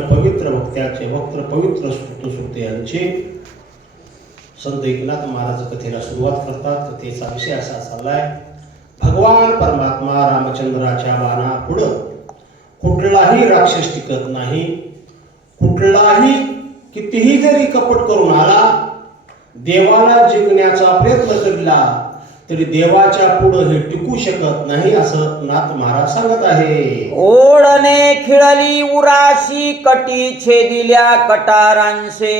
पवित्र वक्त्याचे वक्त्र पवित्र स्तुते यांचे संत एकनाथ महाराज कथेला सुरुवात करतात. कथेचा विषय असा चाललाय, भगवान परमात्मा रामचंद्राच्या बाणा पुढं कुठलाही राक्षस टिकत नाही. कुठलाही कितीही जरी कपट करून आला, देवाला जिंकण्याचा प्रयत्न केला तरी देवाच्या पुढं हे टिकू शकत नाही, असं नाथ महाराज सांगत आहे. ओढणे खिळली उराशी, कटी छेदिल्या कटारांशे,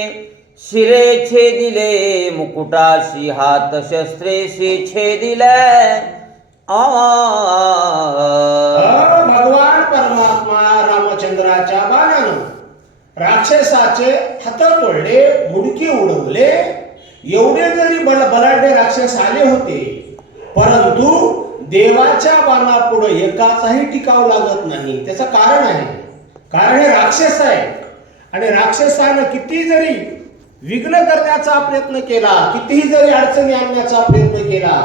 शिरे छेदिले मुकुटाशी, हात शस्त्रेशी छेदिले. भगवान परमात्मा रामचंद्राच्या बाणानं राक्षसाचे हात तोडले, मुडके उडवले. एवढे जरी बलाढ्य राक्षस आले होते, परंतु देवाच्या बाणापुढे एकाचाही टिकाव लागत नाही. त्याचं कारण आहे, कारण हे राक्षस आहे आणि राक्षसानं किती जरी विघ्न करण्याचा प्रयत्न केला, कितीही जरी अडचणी आणण्याचा प्रयत्न केला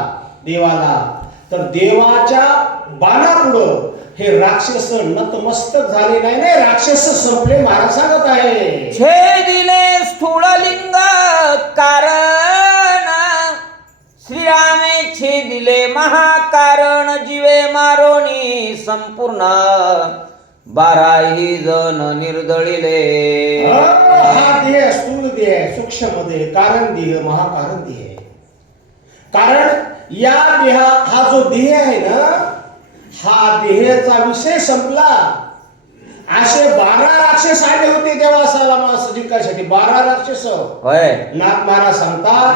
देवाला, तर देवाच्या बाणापुढं हे राक्षस नतमस्तक झाले नाही. नाही, राक्षस संपले. महाराज सांगत आहे, छेदिले स्थूललिंग कारण, श्रीरामे छेदिले महाकारण, जीवे मारोणी संपूर्ण, बाराही जण निर्दळिले. हा देह स्थूल देह, सूक्ष्म देह, कारण देह, महाकारण देह. कारण या देहा हा जो देह आहे ना, हा देहाचा विषय संपला. असे 12 राक्षस आले होते देवासाला जिंकायसाठी. 12 राक्षस. होय, नाथ महाराज सांगतात,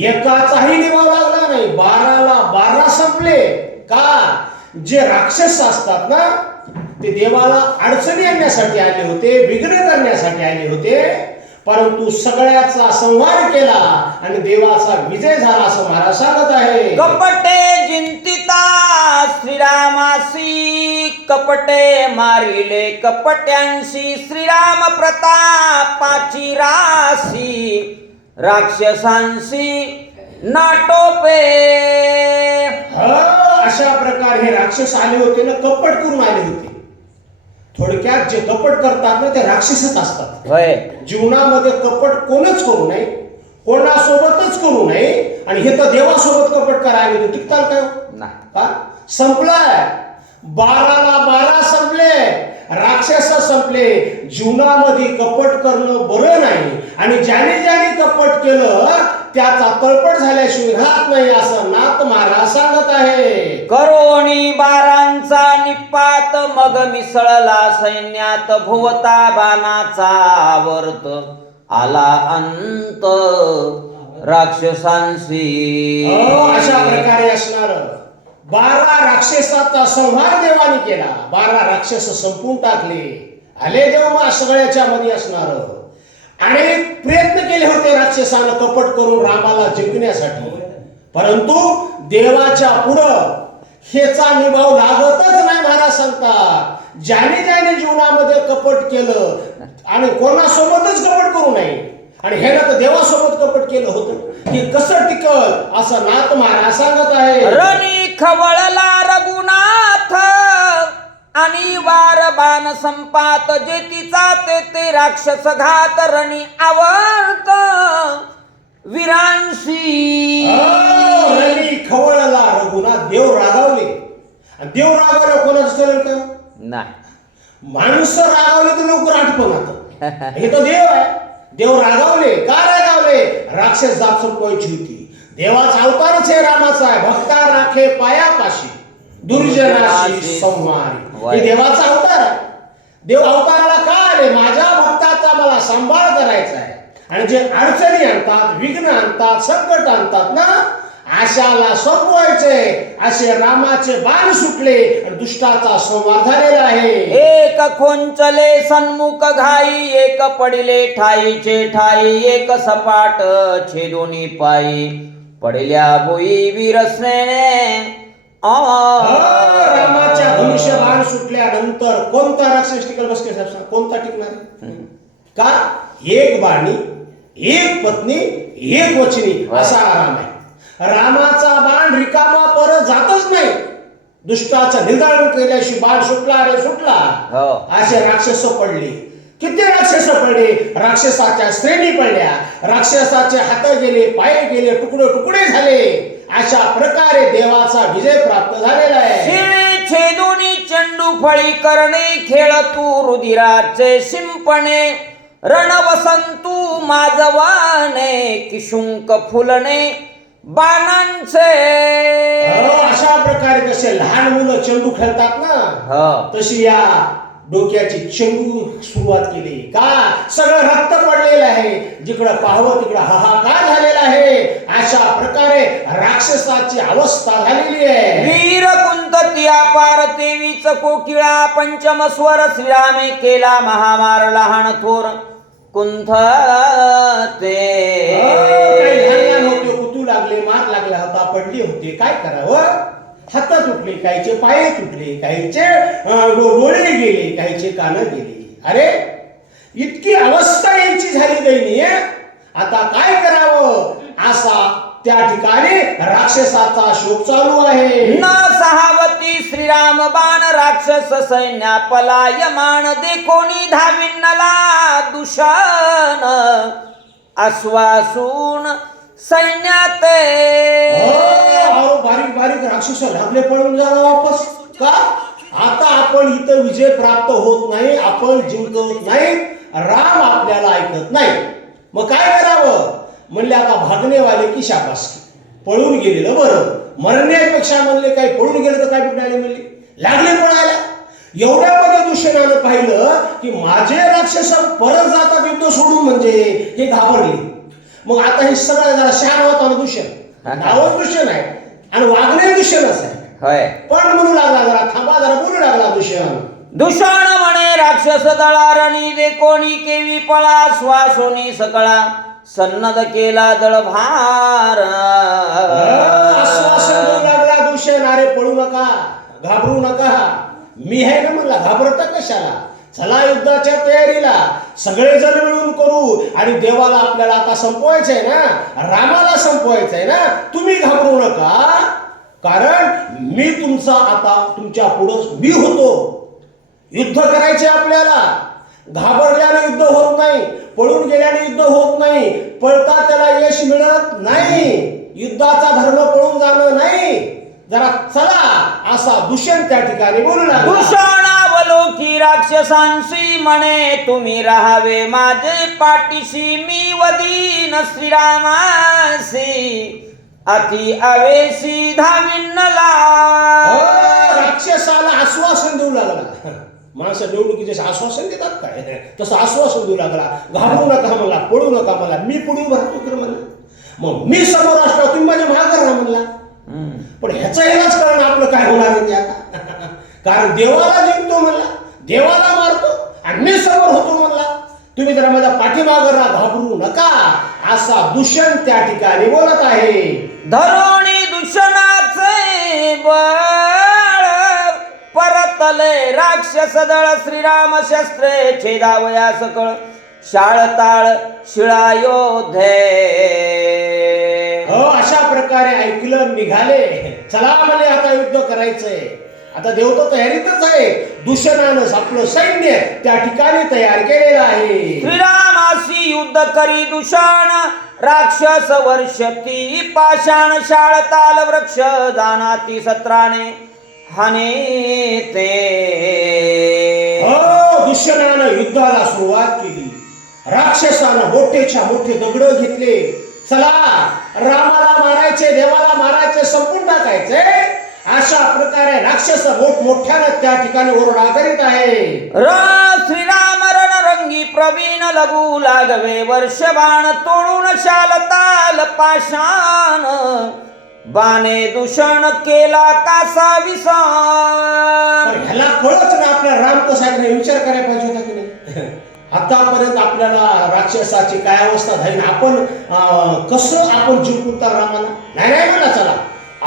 एकाचाही निभाव लागला नाही. 12ला 12 संपले. का? जे राक्षस असतात ना, ते देवाला अडचणी आणण्यासाठी आले होते, विघ्न करण्यासाठी आले होते, परंतु सगळ्याचा संहार केला आणि देवाचा विजय झाला, असं महाराज सांगत आहे. कपटे जिंतिता श्रीरामासी, कपटे मारिले कपट्यांशी, श्रीराम प्रतापाची राशी, राक्षसांशी नाटोपे. अशा प्रकारे हे राक्षस आले होते ना, कपट करून आले होते. थोडक्यात जे कपट करतात ना, ते राक्षसच असतात. होय, जीवनामध्ये कपट कोणच करू नये, कोणासोबतच करू नये. आणि हे तर देवासोबत कपट करायला होते, टिकताल काय? का? संपलाय. 12ला 12 संपले, राक्षस संपले. जीवनामध्ये कपट करणं बरं नाही. आणि ज्याने ज्याने कपट केलं त्याचा तळपट झाल्याशिवाय राहत नाही, असं नाथ महाराज सांगत आहे. करोणी बारांचा निपात, मग मिसळला सैन्यात, भुवता बाणाचा आवर्त, आला अंत राक्षसांशी. अशा प्रकारे असणार 12 राक्षसाचा संहार देवाने केला. 12 राक्षस संपून टाकले. आले देव मग सगळ्याच्या मध्ये असणार. अनेक प्रयत्न केले होते राक्षसानं कपट करून रामाला जिंकण्यासाठी, परंतु देवाच्या पुढं हेचा निभाव लागतच नाही. महाराज सांगतात, ज्याने ज्याने जीवनामध्ये कपट केलं आणि कोणासोबतच कपट करू नये, आणि हे तर देवासोबत कपट केलं होतं, की कसं टिकल, असं नाथ महाराज सांगत आहे. रणी खवळला रघुनाथ, आणि वार बाण संपात, जे तिचा ते राक्षस घात, रणी आवर्त वीरांशी. रणी खवळला रघुनाथ, देव रागावले. आणि देव रागावले कोणाचं करेल का? नाही, माणसं रागावले तर लवकर आठवणात. हे तर देव आहे. देव रागावले. का रागावले? राक्षस जात संपवायची होती. देवाचा अवतारच आहे, रामाचा आहे. भक्ता राखे पायापाशी, दुर्जनाशी संहारी. हे देवाचा अवतार आहे. देव अवताराला का आले? माझ्या भक्ताचा मला सांभाळ करायचा आहे. आणि जे अडचणी आणतात, विघ्न आणतात, संकट आणतात ना, अशाला संपवायचे, असे रामाचे बाण सुटले आणि दुष्टाचा संहार झालेला आहे. एक खोंचले सन्मुख घाई, एक पडिले ठाईचे ठाई, एक सपाट छेदोनी पायी, पडल्या बोई वीरसेने. रामाच्या धनुष्य बाण सुटल्यानंतर कोणता राक्षस टिकल? बस साहेब, कोणता टिकणार? का? एक बाणी, एक पत्नी, एक वचनी, असा राम आहे. रामाचा बाण रिकामा परत जातच नाही. दुष्टाचा निदान केल्याशी बाण सुटला रे सुटला. असे राक्षस पडले. किती राक्षस पडले, राक्षसाच्या श्रेणी पडल्या, राक्षसाचे हात गेले, पाय गेले, तुकडे तुकडे झाले. अशा प्रकारे देवाचा विजय प्राप्त झालेला आहे. शिळे छेदोनी चंडू फळी करणे, खेळ तू रुधिराचे शिंपणे, रण वसंतू माजवाने, किशुंक फुलणे बाणांचे. अशा प्रकारे कसे लहान मुलं चेंडू खेळतात ना, तशी या डोक्याची चेंडू सुरुवात केली. का सगळं रक्त पडलेलं आहे, जिकडं पाहावं तिकडं हाहाकार झालेला आहे. अशा प्रकारे राक्षसाची अवस्था झालेली आहे. वीर कुंतती अपार तेवीच कोकिळा, पंचम स्वर श्रीरामे केला महामार, लहान थोर कुंथते. लहान होते, कुतू लागले, मार लागला होता, पडले होते, काय करावं? हात तुटले, काहीचे पाय तुटले, काहीचे डोळे गेले, काहीचे कान गेले. अरे इतकी अवस्था यांची झाली दयनीय. आता काय करावं? असा त्या ठिकाणी राक्षसाचा शोक चालू आहे. न सहावती श्रीराम बाण, राक्षस सैन्या पलायमान, देखोनी धाविन्नला दूषण, आश्वासून सैन्यात. बारीक बारीक राक्षस लागले पळून जाणं वापस. का आता आपण इथं विजय प्राप्त होत नाही, आपण जिंकत नाही, राम आपल्याला ऐकत नाही. मग काय करावं? म्हणले आता भागणेवाले की शाबासकी, पळून गेलेलं बरं. मरण्यापेक्षा म्हणले काय पळून गेलं तर काय भेटले, म्हणले लागले पळायला. एवढ्यामध्ये दुष्यनानं पाहिलं की माझे राक्षस परत जातात युद्ध सोडून, म्हणजे हे घाबरले. मग आता हे सगळं जरा शान होता ना दूषण, नावच दूषण आहे आणि वागणे दूषणच आहे. पण म्हणू लागला जरा थांबा, जरा बोलू लागला दूषण. दूषण म्हणे राक्षस दळारणी, देखोनी केवी पळा, श्वासोनी सकळा सन्नद केला दळभार. आश्वासन देऊ लागला दूषण, अरे पळू नका, घाबरू नका, मी आहे ना, म्हणला घाबरता कशाला, चला युद्धाच्या तयारीला, सगळे जण मिळून करू. आणि देवाला आपल्याला आता संपवायचंय ना, रामाला संपवायचंय ना, तुम्ही घाबरू नका, कारण मी तुमचा आता तुमच्या पुढं मी होतो. युद्ध करायचे आपल्याला. घाबरल्याने युद्ध होत नाही, पळून गेल्याने युद्ध होत नाही, पळता त्याला यश मिळत नाही. युद्धाचा धर्म पळून जाणं नाही. जरा चला असा दूषण त्या ठिकाणी बोलू लागला. दूषणावलोकी राक्षसांशी म्हणे, तुम्ही राहावे माझे पाठीशी, मी वदीन श्रीरामासी, अति आवेशी धाविन्नला. राक्षसाला आश्वासन देऊ लागला. माणसं निवडणुकीचे आश्वासन देतात काय, तसं आश्वासन देऊ लागला. घाबरू नका मला, पळू नका मला, मी पुढे भरतो कर म्हणला. मग मी समोर असतो, तुम्ही माझ्या मागे राहा म्हणला. पण ह्याचा हेच कारण आपलं काय होणार आहे आता. कारण देवाला जिंकतो म्हणला, देवाला मारतो आणि मी समोर होतो म्हणला. तुम्ही जरा माझ्या पाठीमागे राहा, घाबरू नका, असा दूषण त्या ठिकाणी बोलत आहे. धरोणी दूषणाचे बळ, परतले राक्षस दळ, श्रीराम शस्त्रे छेदावया सकळ, शाळताळ शिळायोध्ये. अशा प्रकारे ऐकलं, निघाले, चला म्हणे आता युद्ध करायचंय. आता देव तर तयारीतच आहे. दूषणानं आपलं सैन्य त्या ठिकाणी तयार केलेलं आहे. श्रीरामाशी युद्ध करी दूषण, राक्षस वर्षती पाषाण, शाळताल वृक्ष जानाती सत्राने हाने ते. दूषणानं युद्धाला सुरुवात केली. राक्षसानं मोठेच्या मोठे दगड घेतले. चला रामाला मारायचे, देवाला मारायचे, संपून टाकायचे. अशा प्रकारे राक्षस मोठमोठ्यानं त्या ठिकाणी ओरडा करीत आहे. श्रीराम रणरंगी प्रवीण, लघु लागवे वर्षबाण, तोडून शालताल पाषाण, बाणे दूषण केला कासा विसान. ह्याला कळच ना आपल्या रामप्रसादने विचार करायला पाहिजे होता की नाही. आतापर्यंत आपल्याला राक्षसाची काय अवस्था झाली, आपण कसं आपण जिंकून तर रामाला नाही नाही म्हणला. चला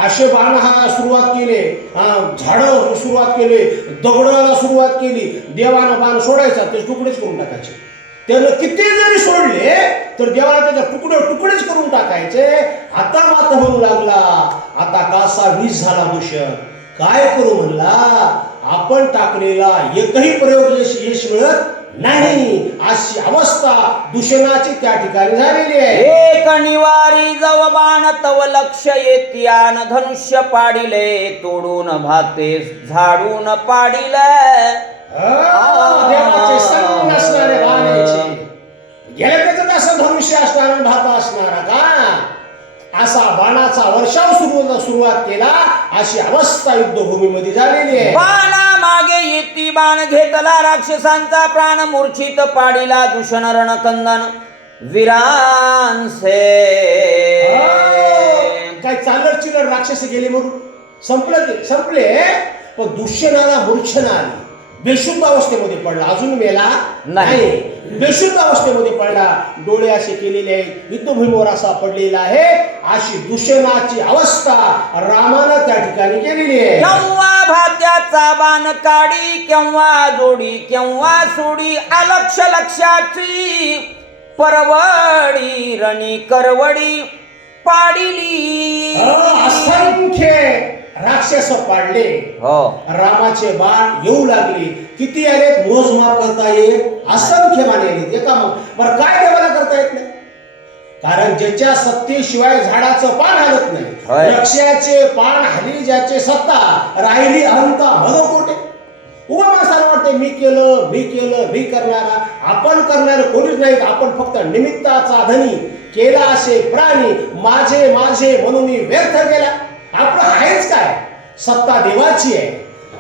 असे बाण हा सुरुवात केले, झाडं सुरुवात केले, दगडाला सुरुवात केली. देवानं बाण सोडायचा ते तुकडेच करून टाकायचे. त्यानं किती जरी सोडले तर देवाला त्याच्या तुकडे तुकडेच करून टाकायचे. आता मात्र म्हणू लागला, आता कासा वीज झाला दूषण, काय करू म्हणला. आपण टाकलेला एकही प्रयोग यश मिळत नाही, अशी अवस्था दूषणाची त्या ठिकाणी झालेली आहे. एक निवारी जव बाण तव लक्ष येत्यान धनुष्य पाडिले तोडून भाते झाडून पाडिले. देवाचे संग असणारे बाण यायचे. गेल्या त्याच्यात असं धनुष्य असणारा भात असणारा का असा बाणाचा वर्षाव सुरुवात केला. अशी अवस्था युद्धभूमीमध्ये झालेली आहे. बाणा मागे येती बाण घेतला राक्षसांचा प्राण मूर्छित पाडिला दूषण रणकंदन वीरांसे. काय चालत चिलर राक्षस गेले मरून संपले. पण दुष्यनाला मूर्छना आली. बेशुद्ध अवस्थेमध्ये पडला. अजून मेला नाही, बेशुद्ध अवस्थेमध्ये पडला. डोळे असे केलेले आहेत. युद्धभूमीवर असा पडलेला आहे. अशी दूषणाची अवस्था रामानं त्या ठिकाणी केलेली आहे. केव्हा भात्याचा बाण काढी केव्हा जोडी केव्हा सोडी अलक्ष लक्षाची परवडी रणी करवडी पाडिली. असंख्य राक्षस पाडले. रामाचे बाण येऊ लागले. किती आले मोजमाप करता येईल. असंख्य बाण आले. एका बरं काय देवाला करता येत नाही. कारण ज्याच्या सत्तेशिवाय झाडाचं पान हलत नाही. वृक्षाचे पान हली ज्याचे सत्ता राहिली अहंता भगवकोटे. उभा माणसाला वाटते मी केलं मी करणारा. आपण करणारे कोणीच नाहीत. आपण फक्त निमित्ताचा धनी. केला असे प्राणी माझे म्हणून व्यर्थ केला. आपलं आहेच काय. सत्ता देवाची आहे.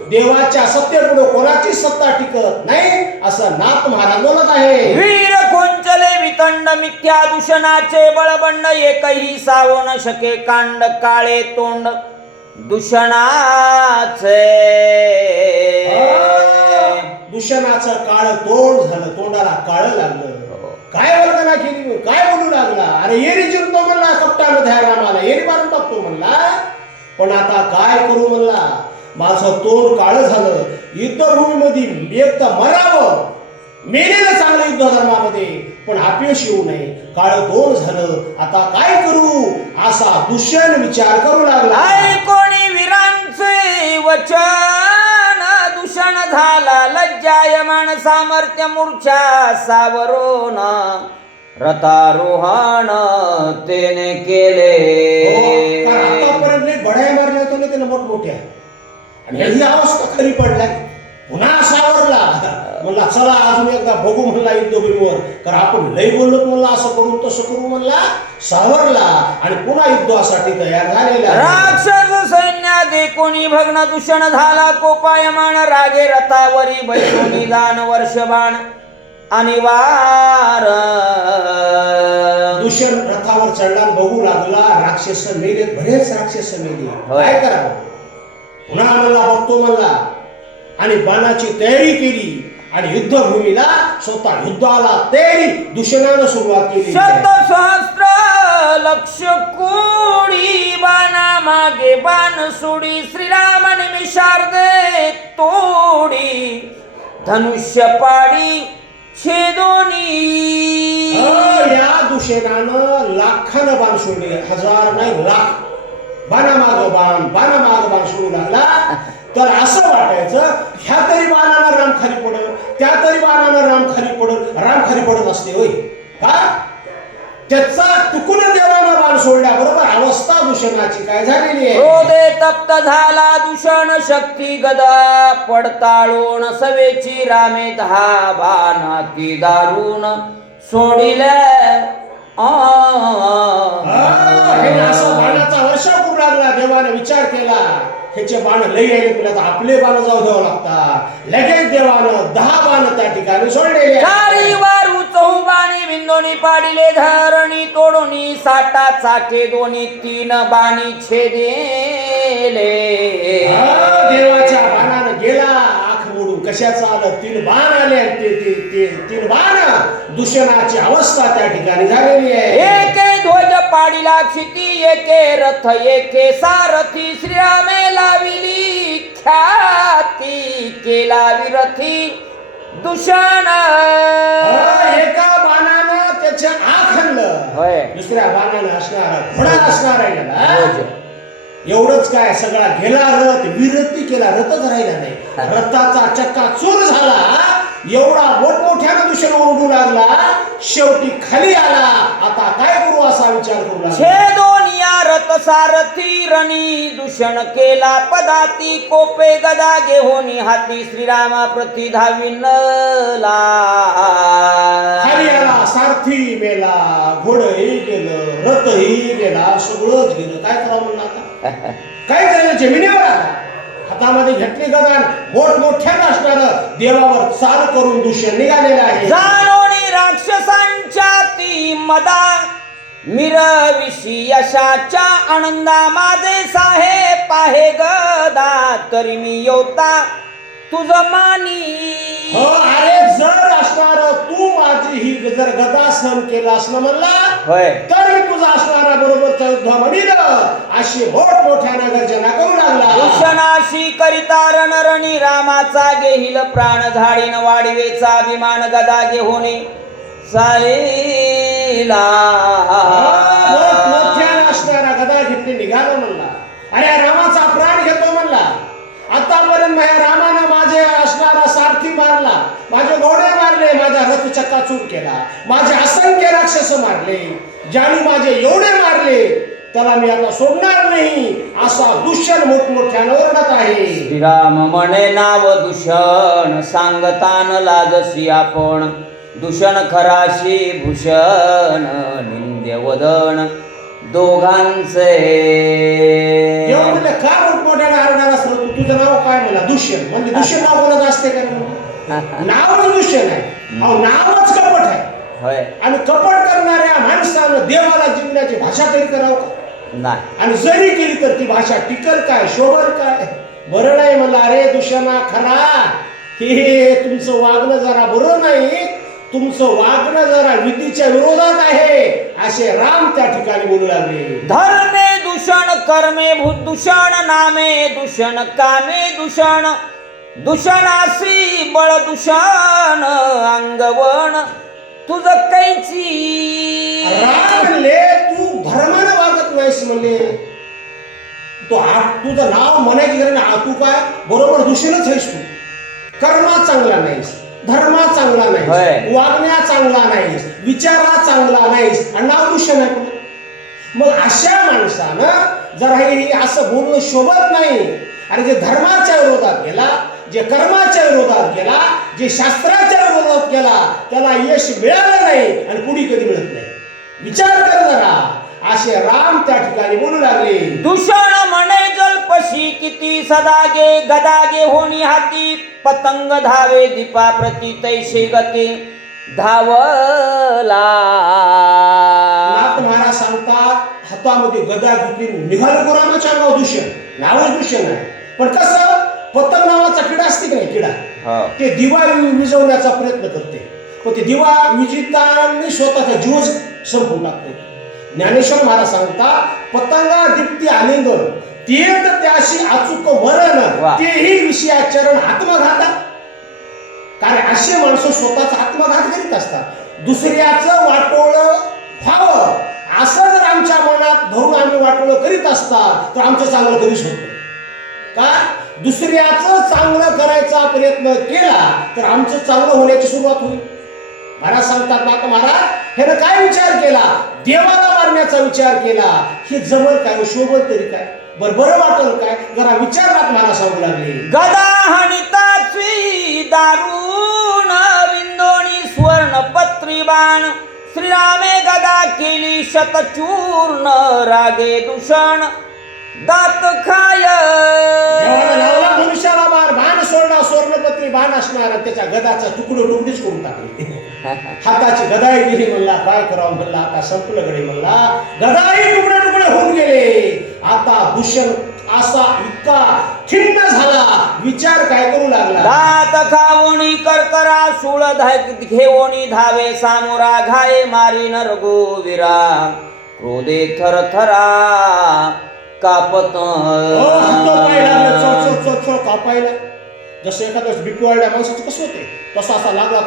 देवाच्या सत्तेपुढे कोणाची सत्ता टिकत नाही असं नाथ महाराज बोलत आहे. वीर कोंचले वितंड मिथ्या दूषणाचे बळबंड एकही सावू न शके कांड काळे तोंड दूषणाचे. दूषणाचं काळ तोंड झालं. तोंडाला काळ लागलं. काय वर्णना केली. काय बोलू लागला. अरे येरी जिंकतो म्हणला. कपटानं द्या रामाला. येरी मारून टाकतो म्हणला. पण आता काय करू म्हणला. माझं तोंड काळ झालं. युद्धभूमीमध्ये एक तर मरावं. मेलेलं चांगलं युद्ध धर्मामध्ये पण अपयश येऊ नये. काळ तोंड झालं. आता काय करू असा दूषण विचार करू लागला. कोणी वीरांचे वचन दूषण झाला लज्जायमान सामर्थ्य मूर्छा सावरून रथारोहण तेने केले. आतापर्यंत बढाया मारल्या होत्या त्याने मोठमोठ्या. आणि ही अवस्था खरी पडलाय. पुन्हा सावरला. म्हणला चला अजून एकदा बघू म्हणला युद्धभूमीवर. कारण आपण लई बोललो म्हणला. असं करू तसं करू म्हणला. सावरला आणि पुन्हा युद्धासाठी तयार झालेला. राक्षस सैन्यादे कोणी भग्न दूषण झाला कोपायमान रागे रथावरी बैठोनी दान वर्षबाण अनिवार. दूषण रथावर चढला बघू लागला. राक्षस मेले. बरेच राक्षस मेले. काय करावं. पुन्हा म्हणला बघतो म्हणला आणि बाणाची तयारी केली. आणि युद्धभूमीला स्वतः युद्धाला तयारी दूषणानं सुरुवात केली. शतसहस्र लक्ष कोडी बाणा मागे बाण सोडी श्रीराम निमिषार्धे तोडी धनुष्य पाडी छेदोनी. या दूषणानं लाखानं बाण सोडले. हजार नाही लाख. बाणामाग बाण सोडू लागला. तर असं वाटायचं ह्या तरी बाणानं राम खाली पडल. त्या तरी बाणानं राम खाली पडत असते होय का. त्याचा चुकून देवानं बाण सोडल्याबरोबर अवस्था दूषणाची काय झालेली आहे. क्रोधे तप्त झाला दूषण शक्ती गदा पडताळून सवेची रामे दहा बाण ती दारून सोडिले. असं बाणाचा वर्षा करू लागला. देवाने विचार केला ह्याचे बाण लई आले तुला तर आपले बाण जाऊ द्यावं लागतात. लगेच देवानं 10 बाण त्या ठिकाणी सोडलेले. चारी वारू चौबाणी बिंदोनी पाडिले धरणी तोडोनी साटा चाके दोन्ही 3 बाणी छेदेले. देवाच्या बाणानं गेला. आख मोडून कशाचं आलं. 3 बाण आले. ते 3 बाण दूषणाची अवस्था त्या ठिकाणी झालेली आहे. एके ध्वज पाडिला क्षिती एके रथ एके सारथी श्रीरामे लाविली ख्याती केला विरथी दूषण. एका बाणानं त्याचे आख आणलं. दुसऱ्या बाणानं असणारा घोडा असणार आहे. एवढंच काय सगळा गेला रथ विरती केला. रथच राहिला नाही. रथाचा चक्का चूर झाला एवढा मोठमोठ्यानं दूषण ओरडू लागला, शेवटी खाली आला. आता काय करू असा विचार करू लागला. छेदोनिया रथ सारथी रणी दूषण केला पदाती कोपे गदा घेऊन हाती श्रीरामा प्रति धाविनला. खाली आला, सारथी मेला, घोडही गेलं, रथही गेला, सगळंच गेलं. काय करावं म्हणलं आता? काय झालं? जमिनीवर आला, हातामध्ये घेतली गदा, मोठमोठ्यानं असणारं देवावर चाल करून दूषण निघालेलं आहे. जाणोनी राक्षसांच्या ती मदा मिरविशी यशाच्या आनंदा माझे साहे पाहे गदा तरी मी योता तुझ मानी. हो, अरे जर असणार तू माझी ही जर गदा सहन केला असं म्हणला, होय, तर मी तुझा असणारा बरोबरचा युद्ध म्हणील अशी मोठमोठ्यानं गर्जना करू लागला. दूषणाशी करिता रणरणी रामाचा घेईल प्राण झाडीन वाढवेचा अभिमान गदा घेऊन साईला. मोठमोठ्यानं असणारा गदा घेतली निघाला म्हणला. अरे रामाचा प्राण घेतो म्हणला. आतापर्यंत माझ्या रामानं माझे असणारा सारथी मारला, माझे घोडे मारले, माझा रथ चक्काचूर केला, माझे असंख्य राक्षस मारले, ज्याने माझे एवढे मारले त्याला मी आता सोडणार नाही असा दूषण मोठमोठ्यानं ओरडत आहे. श्रीराम म्हणे नाव दूषण सांगतान लाजसी आपण दूषण खराशी भूषण निंद्य वदन दोघांचे. एवढं म्हणलं का मोठमोठ्यानं आरडायला असलं? तुझं नाव काय म्हणला? दूषण. म्हणजे दूषण नाव कोणाचं असते का? नावच दूषण आहे. अहो, नावच कपट आहे. होय, आणि कपट करणाऱ्या माणसानं देवाला जिंकण्याची भाषा तरी करावं का? नाही. आणि जरी केली तर ती भाषा टिकल काय, शोभल काय? बरं नाही म्हणला. अरे दूषणा खरा, हे तुमचं वागणं जरा बरं नाही, तुमचं वागणं जरा विधीच्या विरोधात आहे असे राम त्या ठिकाणी बोलू लागले. धर्मे दूषण कर्मे भूदूषण नामे दूषण कामे दूषण दूषणासी बळ दूषण अंगवण तुझ कैची. राम म्हणले तू धर्मानं वागत नाहीस म्हणले. तुझं नाव म्हणायची गरज नाही. तू काय बरोबर दूषणच आहेस. तू कर्मा चांगला नाहीस, धर्मा चांगला होय. नाहीस, वागण्या चांगला नाहीस, विचारा चांगला नाहीस आणि नाव दूषण आहे तुला. मग अशा माणसानं जर हे असं बोलणं शोभत नाही. आणि जे धर्माच्या विरोधात गेला, जे कर्माच्या विरोधात गेला, जे शास्त्राच्या विरोधात गेला, त्याला यश मिळालं नाही आणि पुढे कधी मिळत नाही. विचार कर जरा. असे राम त्या ठिकाणी बोलू लागले. दूषण म्हणे जलपशी किती सदागे गदागे होणी हाती पतंग धावे दीपा प्रति तैसे गती धावला. नाथ महाराज सांगतात, हातामध्ये गदा घेतली निघालं को रामाच्या अंगावर दूषण. नावच दूषण आहे. पण कसं? पतंग नावाचा किडा असते की नाही, किडा ते दिवा विजवण्याचा प्रयत्न करते, पण ते दिवा विजितांनी स्वतःचा जीवच संपून टाकते. ज्ञानेश्वर महाराज सांगतात, पतंगा दीप्ती आलिंगन ते तर त्याशी अचूक मरण तेही विषयाचरण आत्मघातात. कारण असे माणसं स्वतःचा आत्मघात करीत असतात. दुसऱ्याचं वाटोळं व्हावं असं जर आमच्या मनात धरून आम्ही वाटोळं करीत असतात तर आमचं चांगलं कधीच होत नाही. का? दुसऱ्याचं चांगलं करायचा प्रयत्न केला तर आमचं चांगलं होण्याची सुरुवात होईल. महाराज सांगतात, नाथ महाराज ह्यानं काय विचार केला? देवाला मारण्याचा विचार केला. हे जमल काय? शोभल तरी काय? बरं वाटल काय? जरा विचारनात महाराज सांगू लागले. गदा हनिताची दारुण विंदोणी स्वर्ण पत्री बाण श्रीरामे गदा केली शतचूर्ण रागे दूषण दात खाय. मनुष्याला बार बाण सोडला, स्वर्णपत्री बाण असणार, त्याच्या गदाचा तुकडीच करून टाकली. हाताची गदाई गेली म्हणला. काय करावं म्हणला, आता संपलं गडे म्हणला. गदाई तुकडे होऊन गेले. आता दूषण असा इतका खिन्न झाला, विचार काय करू लागला. दात खावणी करकरा सुळ घेवणी धावे सामोरा घाये मारी रघुवीरा क्रोधे थरथरा कापत. कापायला जसं एखादं बिपी वाढल्या माणसाचं कसं होते तसा असा लागला.